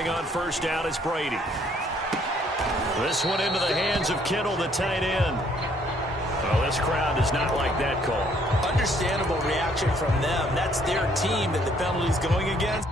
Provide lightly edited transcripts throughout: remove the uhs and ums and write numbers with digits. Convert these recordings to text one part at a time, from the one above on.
throwing on first down is Brady. This one into the hands of Kittle, the tight end. Well, this crowd does not like that call. Understandable reaction from them. That's their team that the penalty's going against.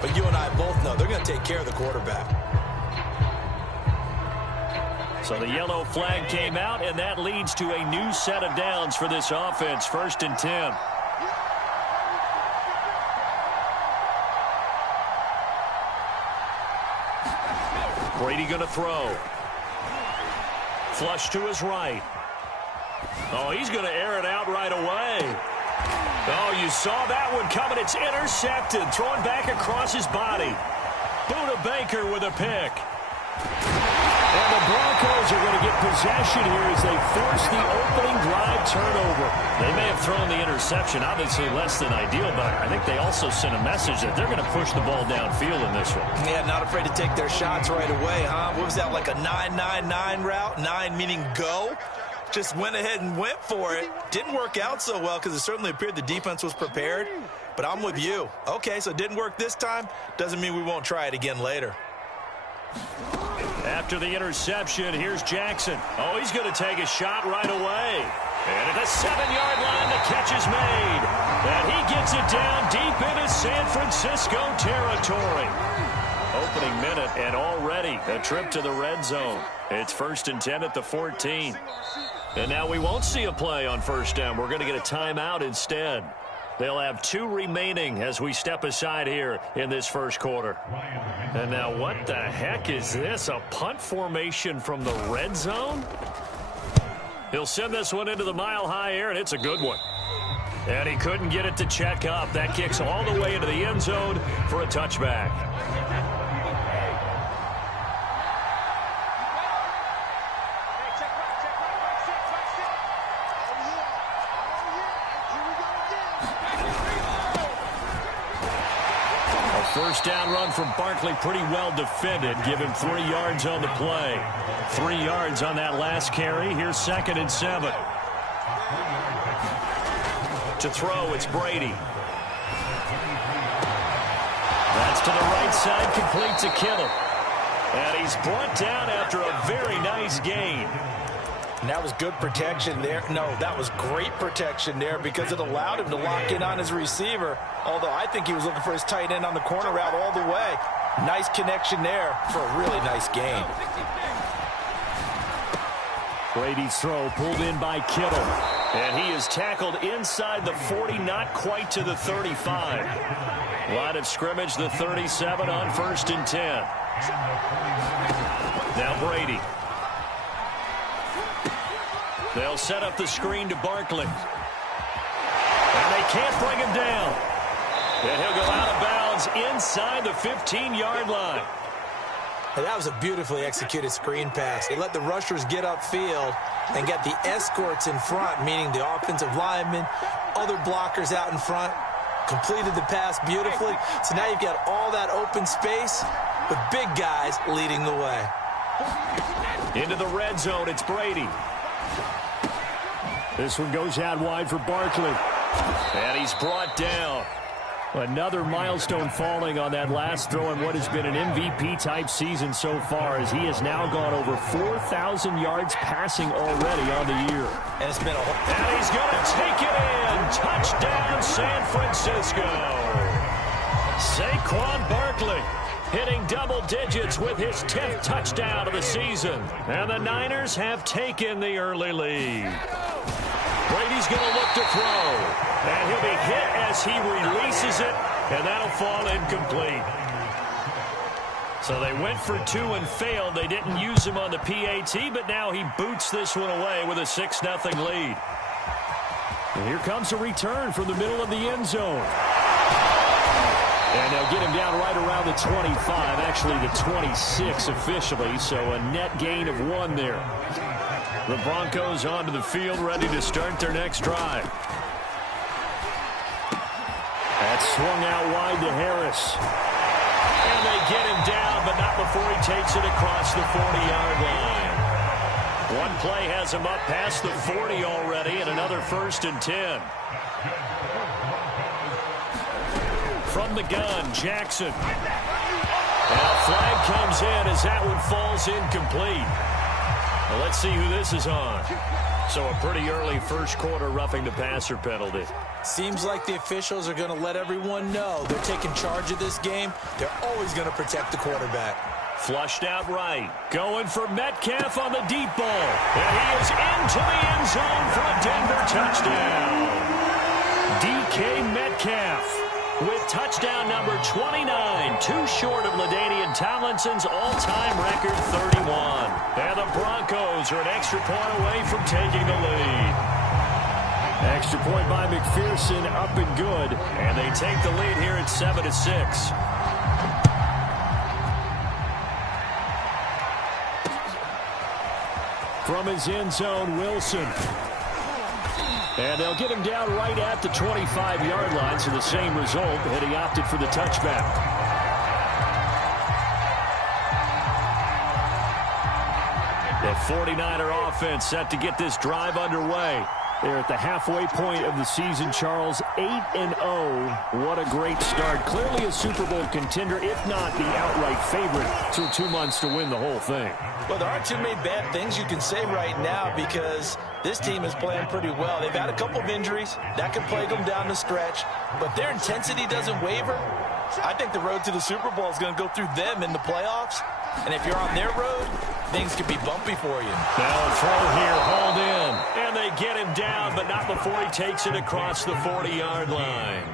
But you and I both know they're going to take care of the quarterback. So the yellow flag came out, and that leads to a new set of downs for this offense. 1st and 10. Brady going to throw. Flush to his right. Oh, he's going to air it out right away. Oh, you saw that one coming. It's intercepted. Thrown back across his body. Buda Baker with a pick. And the Broncos are going to get possession here as they force the opening drive turnover. They may have thrown the interception, obviously less than ideal, but I think they also sent a message that they're going to push the ball downfield in this one. Yeah, not afraid to take their shots right away, huh? What was that, like a 9-9-9 route? 9 meaning go? Just went ahead and went for it. Didn't work out so well because it certainly appeared the defense was prepared. But I'm with you. Okay, so it didn't work this time. Doesn't mean we won't try it again later. After the interception, here's Jackson. Oh, he's going to take a shot right away. And at the 7-yard line, the catch is made. And he gets it down deep into San Francisco territory. Opening minute, and already a trip to the red zone. It's 1st and 10 at the 14. And now we won't see a play on first down. We're going to get a timeout instead. They'll have 2 remaining as we step aside here in this first quarter. And now what the heck is this? A punt formation from the red zone? He'll send this one into the mile-high air, and it's a good one. And he couldn't get it to check up. That kicks all the way into the end zone for a touchback. First down run from Barkley, pretty well defended. Give him 3 yards on the play. 3 yards on that last carry. Here's 2nd and 7. To throw, it's Brady. That's to the right side, complete to Kittle. And he's brought down after a very nice gain. And that was good protection there. No, that was great protection there because it allowed him to lock in on his receiver. Although I think he was looking for his tight end on the corner route all the way. Nice connection there for a really nice gain. Brady's throw pulled in by Kittle. And he is tackled inside the 40, not quite to the 35. Line of scrimmage, the 37 on 1st and 10. Now Brady. They'll set up the screen to Barkley. And they can't bring him down. And he'll go out of bounds inside the 15-yard line. And that was a beautifully executed screen pass. They let the rushers get upfield and get the escorts in front, meaning the offensive linemen, other blockers out in front, completed the pass beautifully. So now you've got all that open space with big guys leading the way. Into the red zone, it's Brady. This one goes out wide for Barkley. And he's brought down. Another milestone falling on that last throw in what has been an MVP-type season so far, as he has now gone over 4,000 yards passing already on the year. And it's been a... And he's going to take it in. Touchdown, San Francisco. Saquon Barkley hitting double digits with his 10th touchdown of the season. And the Niners have taken the early lead. Brady's going to look to throw. And he'll be hit as he releases it. And that'll fall incomplete. So they went for 2 and failed. They didn't use him on the PAT, but now he boots this one away with a 6-0 lead. And here comes a return from the middle of the end zone. And they'll get him down right around the 25, actually the 26 officially, so a net gain of 1 there. The Broncos onto the field, ready to start their next drive. That's swung out wide to Harris. And they get him down, but not before he takes it across the 40-yard line. One play has him up past the 40 already, and another 1st and 10. From the gun, Jackson. And a flag comes in as that one falls incomplete. Well, let's see who this is on. So a pretty early first quarter roughing the passer penalty. Seems like the officials are going to let everyone know they're taking charge of this game. They're always going to protect the quarterback. Flushed out right. Going for Metcalf on the deep ball. And he is into the end zone for a Denver touchdown. DK Metcalf with touchdown number 29, too short of LaDainian Tomlinson's all-time record 31. And the Broncos are an extra point away from taking the lead. Extra point by McPherson, up and good. And they take the lead here at 7-6. From his end zone, Wilson. And they'll get him down right at the 25-yard line, so the same result, and he opted for the touchback. The 49er offense set to get this drive underway. They're at the halfway point of the season, Charles, 8-0. What a great start. Clearly a Super Bowl contender, if not the outright favorite, through 2 months to win the whole thing. Well, there aren't too many bad things you can say right now because this team is playing pretty well. They've had a couple of injuries. That could plague them down the stretch. But their intensity doesn't waver. I think the road to the Super Bowl is going to go through them in the playoffs. And if you're on their road, things could be bumpy for you. Now a throw here, hauled in. And they get him down, but not before he takes it across the 40-yard line.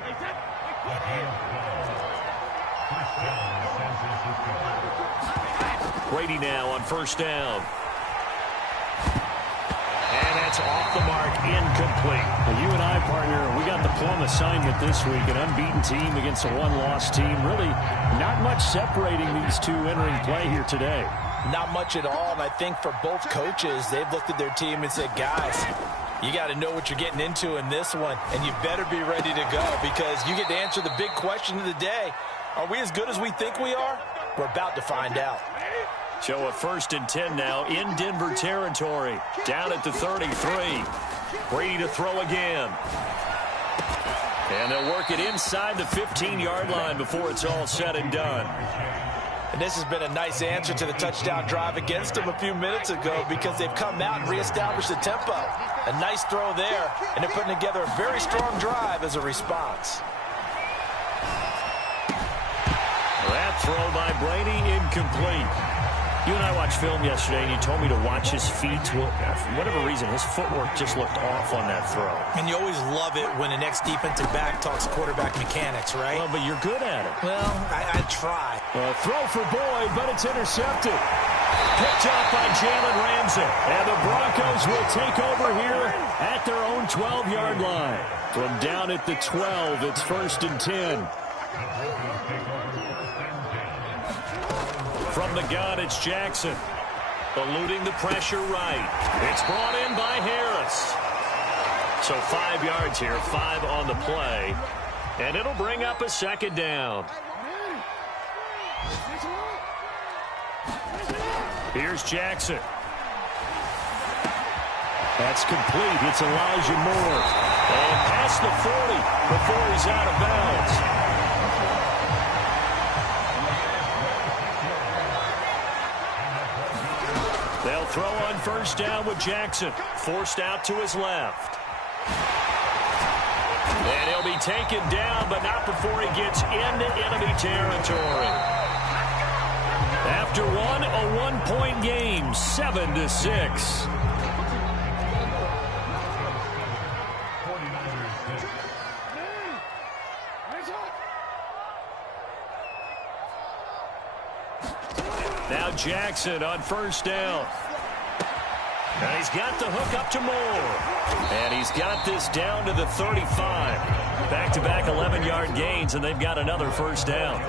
Brady now on first down. And that's off the mark, incomplete. Well, you and I, partner, we got the plum assignment this week. An unbeaten team against a one-loss team. Really not much separating these two entering play here today. Not much at all, and I think for both coaches, they've looked at their team and said, guys, you got to know what you're getting into in this one, and you better be ready to go because you get to answer the big question of the day. Are we as good as we think we are? We're about to find out. So a 1st and 10 now in Denver territory. Down at the 33. Brady to throw again. And they'll work it inside the 15-yard line before it's all said and done. And this has been a nice answer to the touchdown drive against them a few minutes ago because they've come out and reestablished the tempo. A nice throw there, and they're putting together a very strong drive as a response. That throw by Brady incomplete. You and I watched film yesterday, and you told me to watch his feet. Well, for whatever reason, his footwork just looked off on that throw. And you always love it when the next defensive back talks quarterback mechanics, right? Well, but you're good at it. Well, I try. Throw for Boyd, but it's intercepted. Picked off by Jalen Ramsey. And the Broncos will take over here at their own 12-yard line. From down at the 12, it's 1st and 10. From the gun, it's Jackson. Eluding the pressure right. It's brought in by Harris. So 5 yards here, 5 on the play. And it'll bring up a 2nd down. Here's Jackson. That's complete. It's Elijah Moore. And past the 40 before he's out of bounds. They'll throw on first down with Jackson. Forced out to his left. And he'll be taken down, but not before he gets into enemy territory. After one, a one-point game, 7-6. Now Jackson on first down. And he's got the hook up to Moore. And he's got this down to the 35. Back-to-back 11-yard gains, and they've got another first down.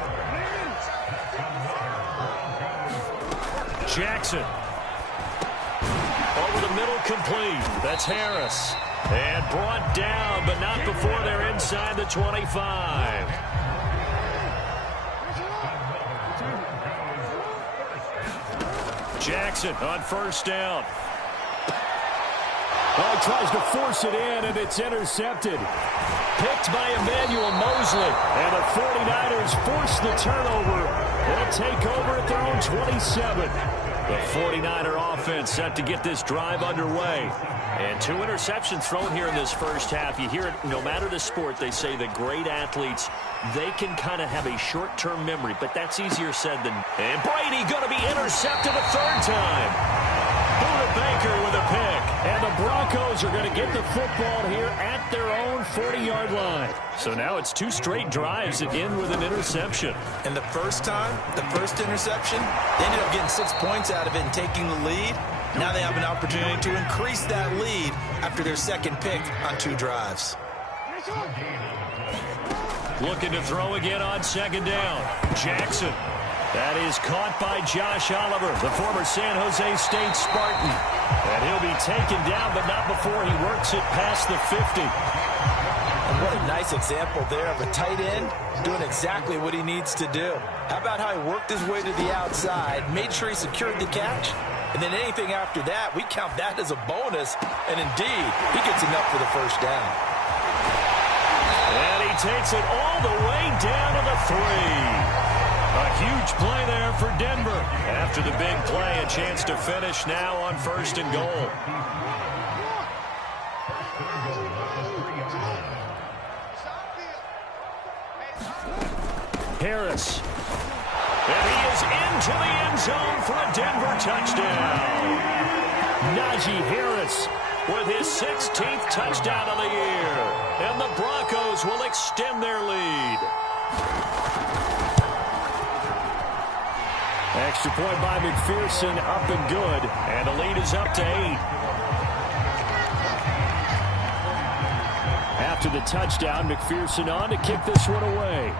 Jackson. Over the middle, complete. That's Harris. And brought down, but not before they're inside the 25. Jackson on first down. Well, he tries to force it in, and it's intercepted. Picked by Emmanuel Mosley. And the 49ers force the turnover. They'll take over at their own 27. The 49er offense set to get this drive underway. And 2 interceptions thrown here in this first half. You hear it, no matter the sport, they say that great athletes, they can kind of have a short-term memory, but that's easier said than... And Brady going to be intercepted a 3rd time. Buda Baker with a pick. And the Broncos are going to get the football here at their own 40-yard line. So now it's 2 straight drives that end with an interception. And the first time, the first interception, they ended up getting 6 points out of it and taking the lead. Now they have an opportunity to increase that lead after their 2nd pick on 2 drives. Looking to throw again on 2nd down. Jackson. That is caught by Josh Oliver, the former San Jose State Spartan. And he'll be taken down, but not before he works it past the 50. And what a nice example there of a tight end doing exactly what he needs to do. How about how he worked his way to the outside, made sure he secured the catch, and then anything after that, we count that as a bonus. And indeed, he gets enough for the first down. And he takes it all the way down to the 3. A huge play there for Denver. After the big play, a chance to finish now on 1st and goal. Harris. And he is into the end zone for a Denver touchdown. Najee Harris with his 16th touchdown of the year. And the Broncos will extend their lead. Extra point by McPherson, up and good. And the lead is up to 8. After the touchdown, McPherson on to kick this one away.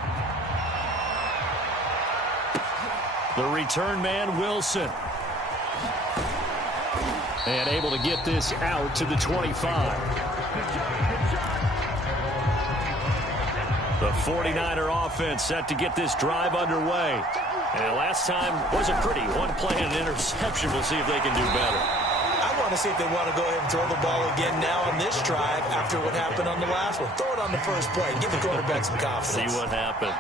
The return man, Wilson. And able to get this out to the 25. The 49er offense set to get this drive underway. And last time wasn't pretty. 1 play and an interception. We'll see if they can do better. I want to see if they want to go ahead and throw the ball again now on this drive after what happened on the last one. Throw it on the first play. Give the quarterback some confidence. See what happens.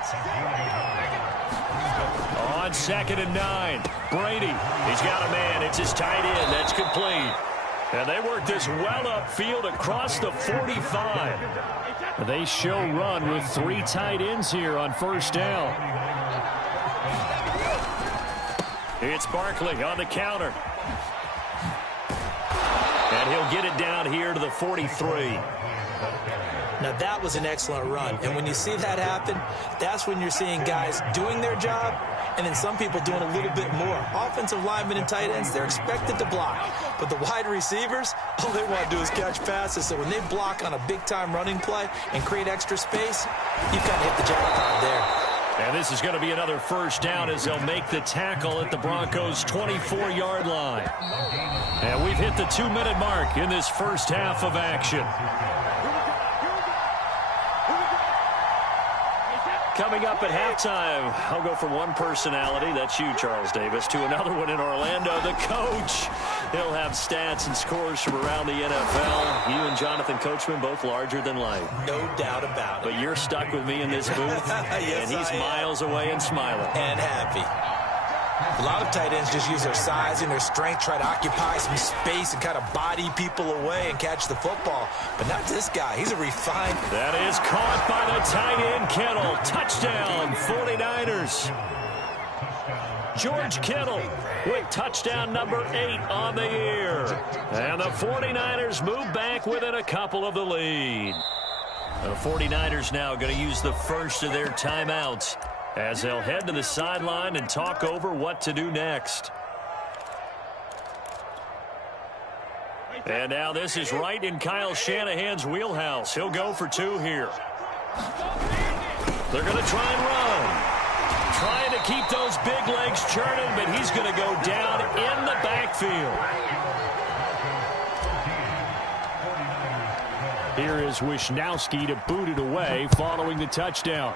On 2nd and 9. Brady. He's got a man. It's his tight end. That's complete. And they work this well upfield across the 45. They show run with 3 tight ends here on first down. It's Barkley on the counter. And he'll get it down here to the 43. Now, that was an excellent run. And when you see that happen, that's when you're seeing guys doing their job and then some people doing a little bit more. Offensive linemen and tight ends, they're expected to block. But the wide receivers, all they want to do is catch passes. So when they block on a big-time running play and create extra space, you kind of hit the jackpot there. And this is going to be another first down as they'll make the tackle at the Broncos' 24-yard line. And we've hit the 2-minute mark in this first half of action. Coming up at halftime, I'll go from one personality, that's you, Charles Davis, to another one in Orlando, the coach. He'll have stats and scores from around the NFL. You and Jonathan Coachman, both larger than life. No doubt about it. But you're stuck with me in this booth, yes, and he's miles away and smiling. And happy. A lot of tight ends just use their size and their strength, try to occupy some space and kind of body people away and catch the football. But not this guy. He's a refined. That is caught by the tight end, Kittle. Touchdown, 49ers. George Kittle with touchdown number 8 on the year. And the 49ers move back within a couple of the lead. The 49ers now going to use the first of their timeouts as they'll head to the sideline and talk over what to do next. And now this is right in Kyle Shanahan's wheelhouse. He'll go for 2 here. They're going to try and run. Trying to keep those big legs churning, but he's going to go down in the backfield. Here is Wisnowski to boot it away following the touchdown.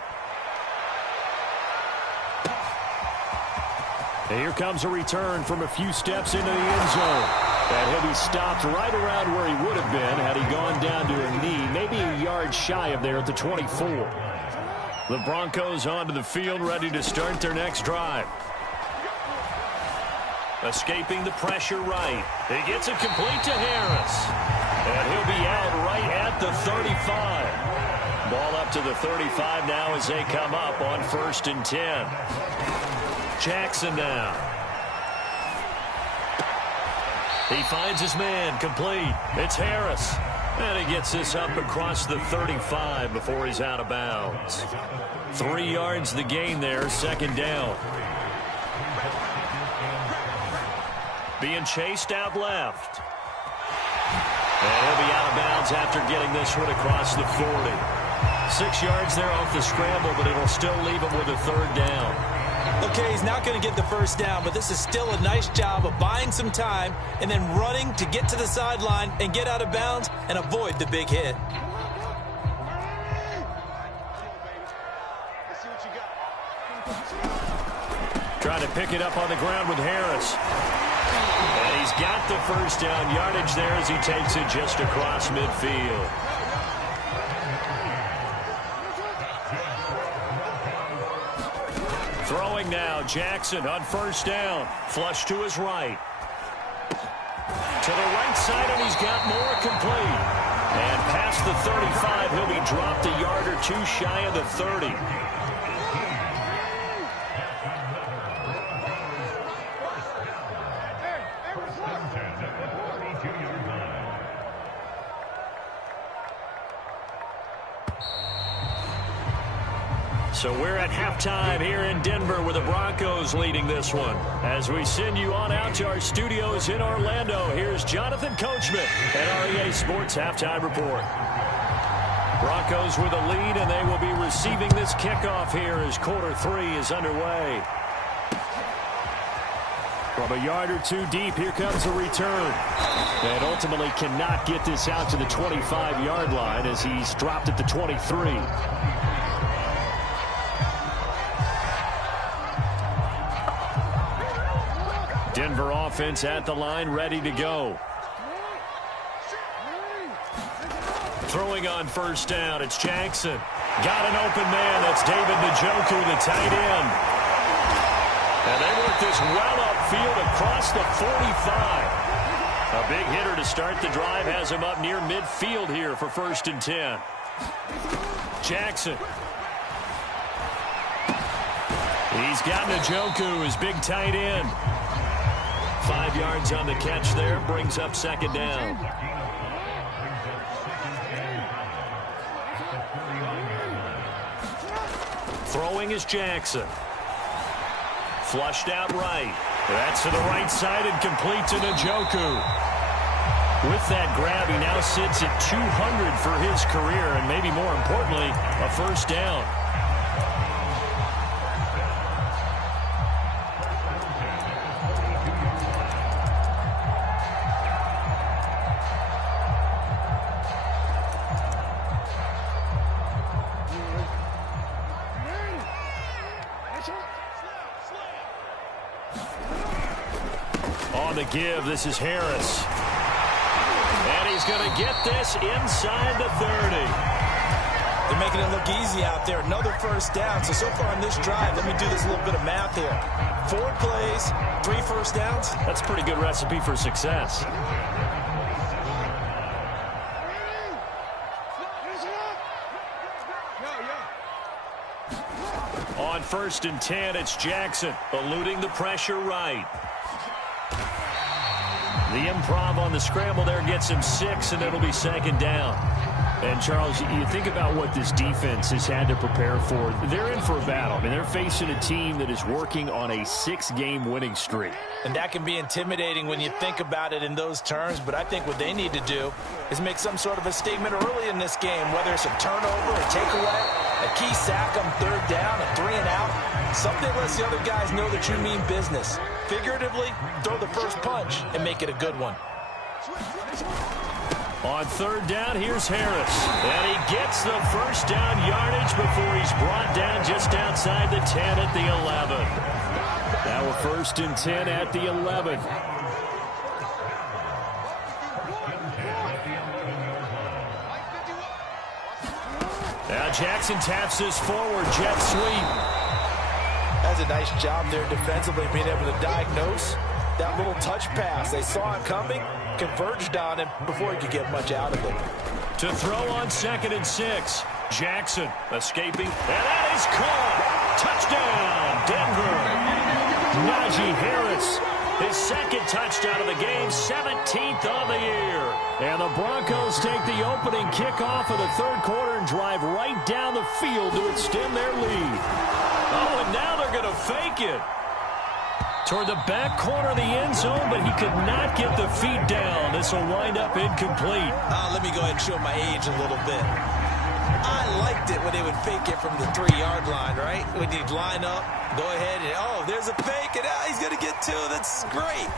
And here comes a return from a few steps into the end zone. And he'll be stopped right around where he would have been had he gone down to a knee, maybe a yard shy of there at the 24. The Broncos onto the field, ready to start their next drive. Escaping the pressure right. He gets it complete to Harris. And he'll be out right at the 35. Ball up to the 35 now as they come up on 1st and 10. Jackson now. He finds his man, complete. It's Harris. And he gets this up across the 35 before he's out of bounds. 3 yards the gain there, 2nd down. Being chased out left. And he'll be out of bounds after getting this one across the 40. 6 yards there off the scramble, but it'll still leave him with a 3rd down. Okay, he's not going to get the 1st down, but this is still a nice job of buying some time and then running to get to the sideline and get out of bounds and avoid the big hit. Trying to pick it up on the ground with Harris. And he's got the 1st down yardage there as he takes it just across midfield. Throwing now, Jackson on 1st down. Flush to his right. To the right side, and he's got more, complete. And past the 35, he'll be dropped a yard or 2 shy of the 30. So we're at halftime here in Denver with the Broncos leading this one. As we send you on out to our studios in Orlando, here's Jonathan Coachman at REA Sports Halftime Report. Broncos with a lead, and they will be receiving this kickoff here as quarter 3 is underway. From a yard or 2 deep, here comes a return. And ultimately cannot get this out to the 25-yard line as he's dropped at the 23. Denver offense at the line, ready to go. Throwing on 1st down, it's Jackson. Got an open man, that's David Njoku, the tight end. And they work this well upfield across the 45. A big hitter to start the drive, has him up near midfield here for 1st and 10. Jackson. He's got Njoku, his big tight end. 5 yards on the catch there, brings up 2nd down. Throwing is Jackson. Flushed out right. That's to the right side and complete to Njoku. With that grab, he now sits at 200 for his career, and maybe more importantly, a 1st down. On the give, this is Harris. And he's going to get this inside the 30. They're making it look easy out there. Another 1st down. So far in this drive, let me do this little bit of math here. 4 plays, 3 1st downs. That's a pretty good recipe for success. On 1st and 10, it's Jackson, eluding the pressure right. The improv on the scramble there gets him 6, and it'll be 2nd down. And, Charles, you think about what this defense has had to prepare for. They're in for a battle. I mean, they're facing a team that is working on a 6-game winning streak. And that can be intimidating when you think about it in those terms, but I think what they need to do is make some sort of a statement early in this game, whether it's a turnover, a takeaway, a key sack on 3rd down, a 3 and out. Something that lets the other guys know that you mean business. Figuratively, throw the first punch and make it a good one. On 3rd down, here's Harris. And he gets the 1st down yardage before he's brought down just outside the 10 at the 11. Now a 1st and 10 at the 11. Now Jackson taps this forward, jet sweep. That's a nice job there defensively, being able to diagnose that little touch pass. They saw it coming, converged on him before he could get much out of it. To throw on 2nd and 6. Jackson escaping, and that is caught. Touchdown, Denver. Najee Harris. His 2nd touchdown of the game, 17th of the year. And the Broncos take the opening kickoff of the 3rd quarter and drive right down the field to extend their lead. Oh, and now they're going to fake it. Toward the back corner of the end zone, but he could not get the feet down. This will wind up incomplete. Let me go ahead and show my age a little bit. I liked it when they would fake it from the 3-yard line, right? When you'd line up, go ahead and, oh, there's a fake, and he's going to get 2. That's great.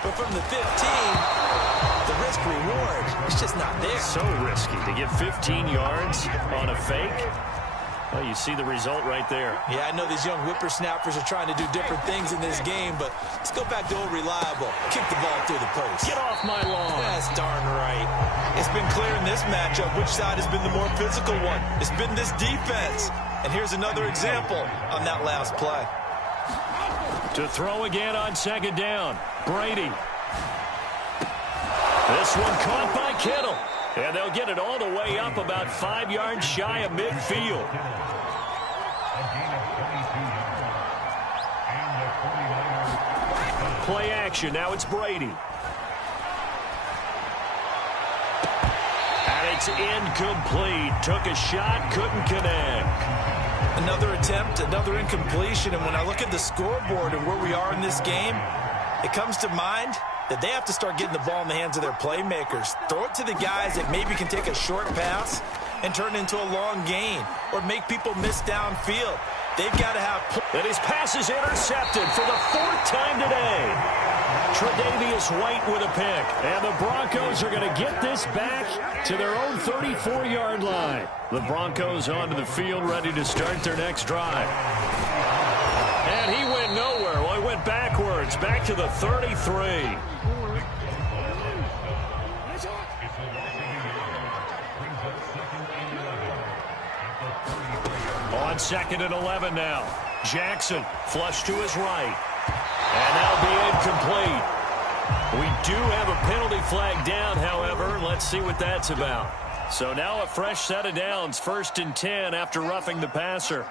But from the 15, the risk-reward, it's just not there. So risky to get 15 yards on a fake. Well, you see the result right there. Yeah, I know these young whippersnappers are trying to do different things in this game, but let's go back to old reliable. Kick the ball through the post. Get off my lawn. That's darn right. It's been clear in this matchup which side has been the more physical one. It's been this defense. And here's another example on that last play. To throw again on 2nd down. Brady. This one caught by Kittle. And they'll get it all the way up about 5 yards shy of midfield. Play action. Now it's Brady. And it's incomplete. Took a shot, couldn't connect. Another attempt, another incompletion. And when I look at the scoreboard and where we are in this game, it comes to mind that they have to start getting the ball in the hands of their playmakers. Throw it to the guys that maybe can take a short pass and turn it into a long gain or make people miss downfield. They've got to have... And his pass is intercepted for the 4th time today. Tre'Davious White with a pick. And the Broncos are going to get this back to their own 34-yard line. The Broncos onto the field ready to start their next drive. And he went nowhere. Well, he went backwards, back to the 33. On 2nd and 11 now. Jackson flush to his right. And that'll be incomplete. We do have a penalty flag down, however. Let's see what that's about. So now a fresh set of downs. 1st and 10 after roughing the passer.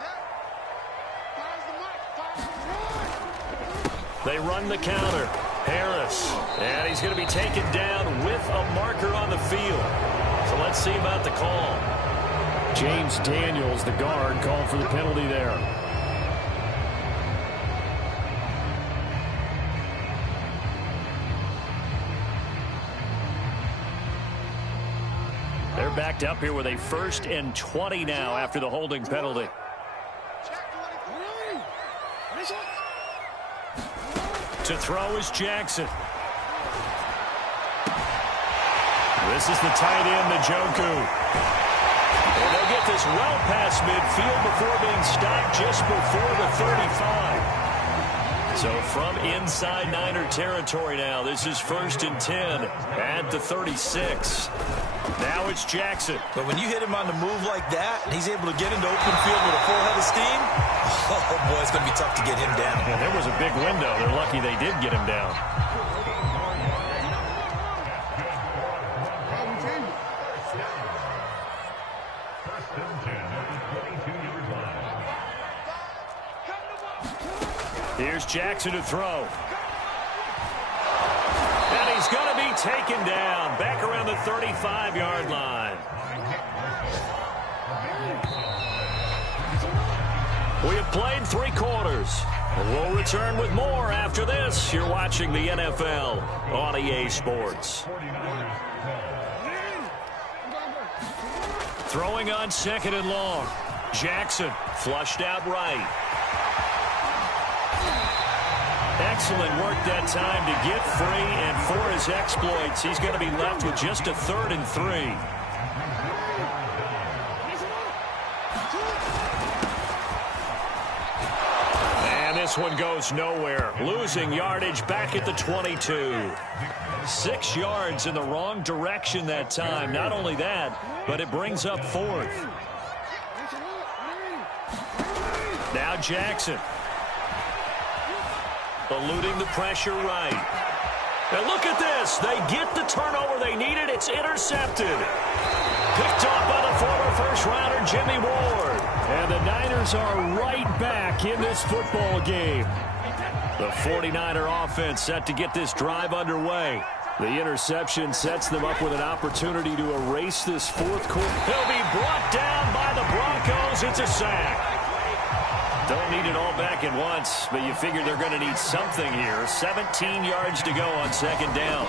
They run the counter. Harris. And he's going to be taken down with a marker on the field. So let's see about the call. James Daniels, the guard, called for the penalty there. They're backed up here with a 1st and 20 now after the holding penalty. To throw is Jackson. This is the tight end, Njoku. And they'll get this well past midfield before being stopped just before the 35. So from inside Niner territory now, this is 1st and 10 at the 36. Now it's Jackson. But when you hit him on the move like that, and he's able to get into open field with a full head of steam, oh boy, it's going to be tough to get him down. Yeah, there was a big window. They're lucky they did get him down. Here's Jackson to throw. And he's going to be taken down back around the 35-yard line. We have played 3 quarters. And we'll return with more after this. You're watching the NFL on EA Sports. Throwing on 2nd and long. Jackson flushed out right. Excellent work that time to get free, and for his exploits, he's going to be left with just a 3rd and 3. this one goes nowhere. Losing yardage back at the 22. 6 yards in the wrong direction that time. Not only that, but it brings up 4th. Now Jackson. Eluding the pressure right. And look at this. They get the turnover they needed. It's intercepted. Picked off by the former first-rounder Jimmy Ward. And the Niners are right back in this football game. The 49er offense set to get this drive underway. The interception sets them up with an opportunity to erase this 4th quarter. He'll be brought down by the Broncos. It's a sack. Don't need it all back at once, but you figure they're going to need something here. 17 yards to go on 2nd down.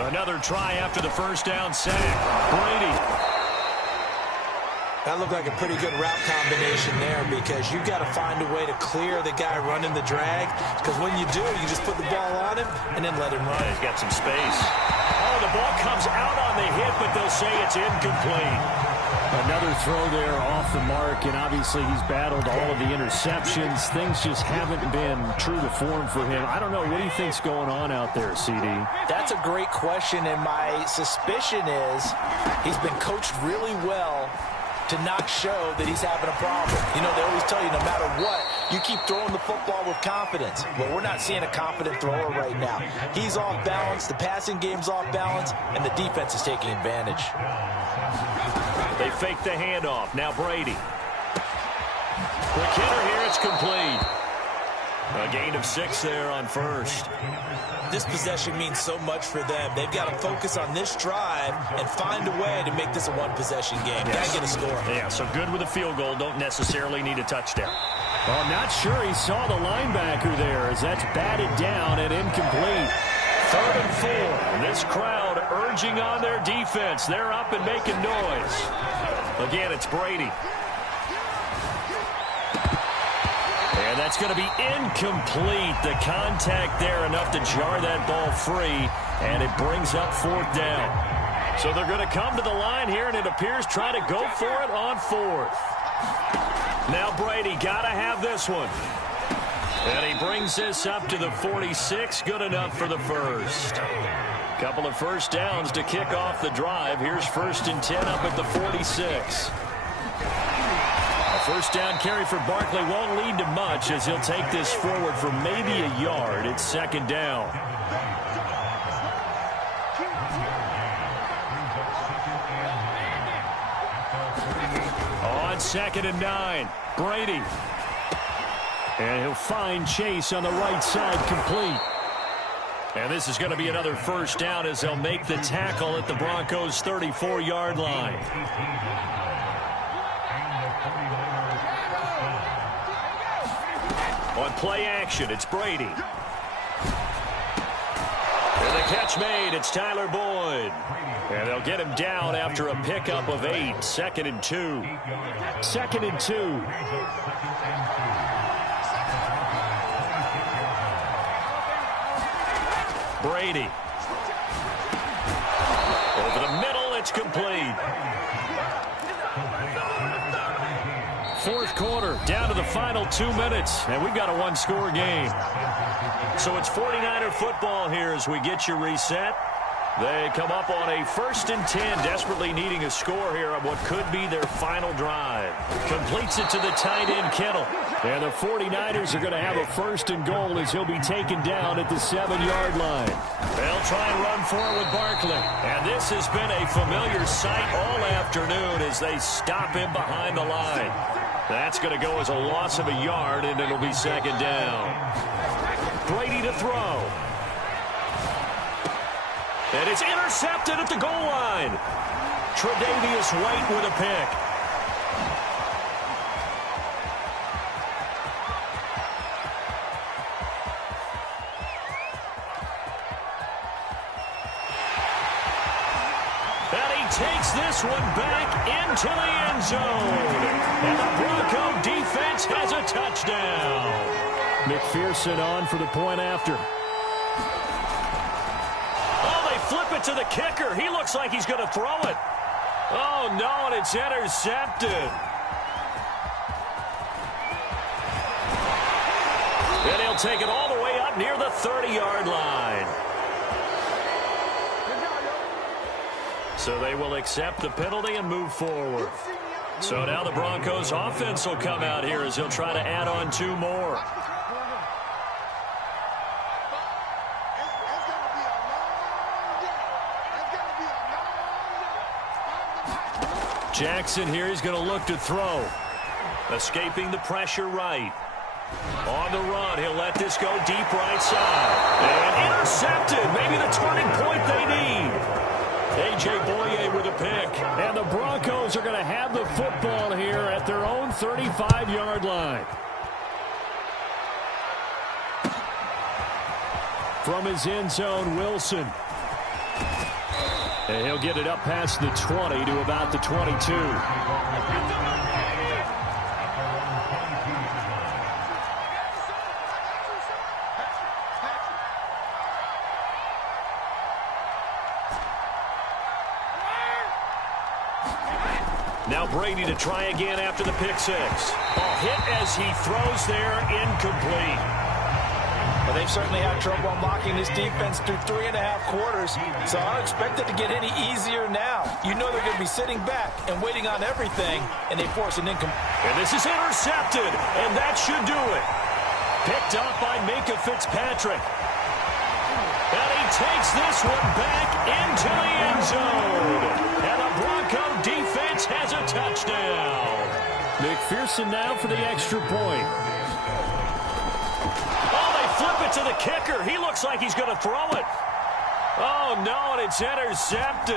Another try after the first down sack. Brady. That looked like a pretty good route combination there because you've got to find a way to clear the guy running the drag. Because when you do, you just put the ball on him and then let him run. He's got some space. Oh, the ball comes out on the hit, but they'll say it's incomplete. Another throw there off the mark, and obviously he's battled all of the interceptions. Things just haven't been true to form for him. I don't know. What do you think's going on out there, CD? That's a great question, and my suspicion is he's been coached really well to not show that he's having a problem. You know, they always tell you no matter what, you keep throwing the football with confidence. Well, we're not seeing a confident thrower right now. He's off balance, the passing game's off balance, and the defense is taking advantage. They fake the handoff. Now Brady. Quick hitter here. It's complete. A gain of 6 there on 1st. This possession means so much for them. They've got to focus on this drive and find a way to make this a one-possession game. Yes. Got to get a score. Yeah, so good with a field goal. Don't necessarily need a touchdown. Well, I'm not sure he saw the linebacker there as that's batted down and incomplete. 3rd and 4. And this crowd urging on their defense. They're up and making noise. Again, it's Brady. And that's going to be incomplete. The contact there enough to jar that ball free. And it brings up 4th down. So they're going to come to the line here, and it appears try to go for it on 4th. Now Brady got to have this one. And he brings this up to the 46. Good enough for the first. Couple of first downs to kick off the drive. Here's 1st and 10 up at the 46. A first down carry for Barkley won't lead to much as he'll take this forward for maybe a yard. It's 2nd down. On 2nd and 9, Brady. And he'll find Chase on the right side complete. And this is going to be another first down as they'll make the tackle at the Broncos' 34-yard line. On play action, it's Brady. And the catch made, it's Tyler Boyd. And they'll get him down after a pickup of 8. 2nd and 2. 2nd and 2. Brady. Over the middle, it's complete. 4th quarter, down to the final 2 minutes, and we've got a one-score game. So it's 49er football here as we get you reset. They come up on a 1st and 10, desperately needing a score here on what could be their final drive. Completes it to the tight end, Kittle. And the 49ers are going to have a 1st and goal as he'll be taken down at the 7-yard line. They'll try and run for it with Barkley. And this has been a familiar sight all afternoon as they stop him behind the line. That's going to go as a loss of a yard, and it'll be 2nd down. Brady to throw. And it's intercepted at the goal line. Tre'Davious White with a pick. And he takes this one back into the end zone. And the Bronco defense has a touchdown. McPherson on for the point after. Flip it to the kicker. He looks like he's going to throw it. Oh, no, and it's intercepted. And he'll take it all the way up near the 30-yard line. So they will accept the penalty and move forward. So now the Broncos offense will come out here as he'll try to add on 2 more. Jackson here, he's going to look to throw. Escaping the pressure right. On the run, he'll let this go deep right side. And intercepted. Maybe the turning point they need. A.J. Boye with a pick. And the Broncos are going to have the football here at their own 35-yard line. From his end zone, Wilson. And he'll get it up past the 20 to about the 22. Now Brady to try again after the pick six. Ball hit as he throws there, incomplete. Well, they've certainly had trouble unlocking this defense through 3.5 quarters, so I don't expect it to get any easier now. You know they're going to be sitting back and waiting on everything, and they force an incomplete. And this is intercepted, and that should do it. Picked up by Minkah Fitzpatrick. And he takes this one back into the end zone. And the Bronco defense has a touchdown. McPherson now for the extra point. Flip it to the kicker. He looks like he's going to throw it. Oh, no, and it's intercepted.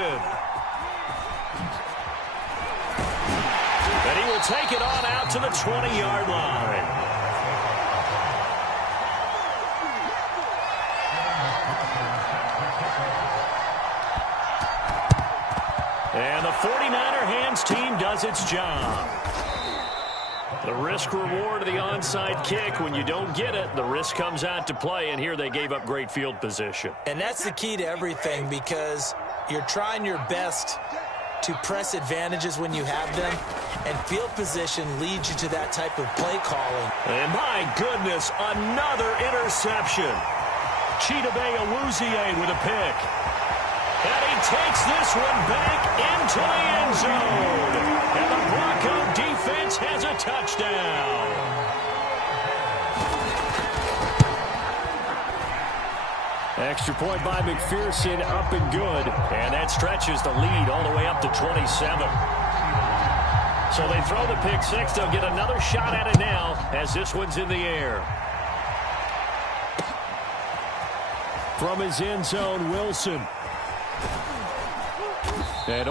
And he will take it on out to the 20-yard line. And the 49er hands team does its job. The risk-reward of the onside kick, when you don't get it, the risk comes out to play, and here they gave up great field position. And that's the key to everything, because you're trying your best to press advantages when you have them, and field position leads you to that type of play calling. And my goodness, another interception. Chidobe Awuzie with a pick. And he takes this one back into the end zone. And the Bronco defense has a touchdown. Extra point by McPherson, up and good. And that stretches the lead all the way up to 27. So they throw the pick six. They'll get another shot at it now as this one's in the air. From his end zone, Wilson. And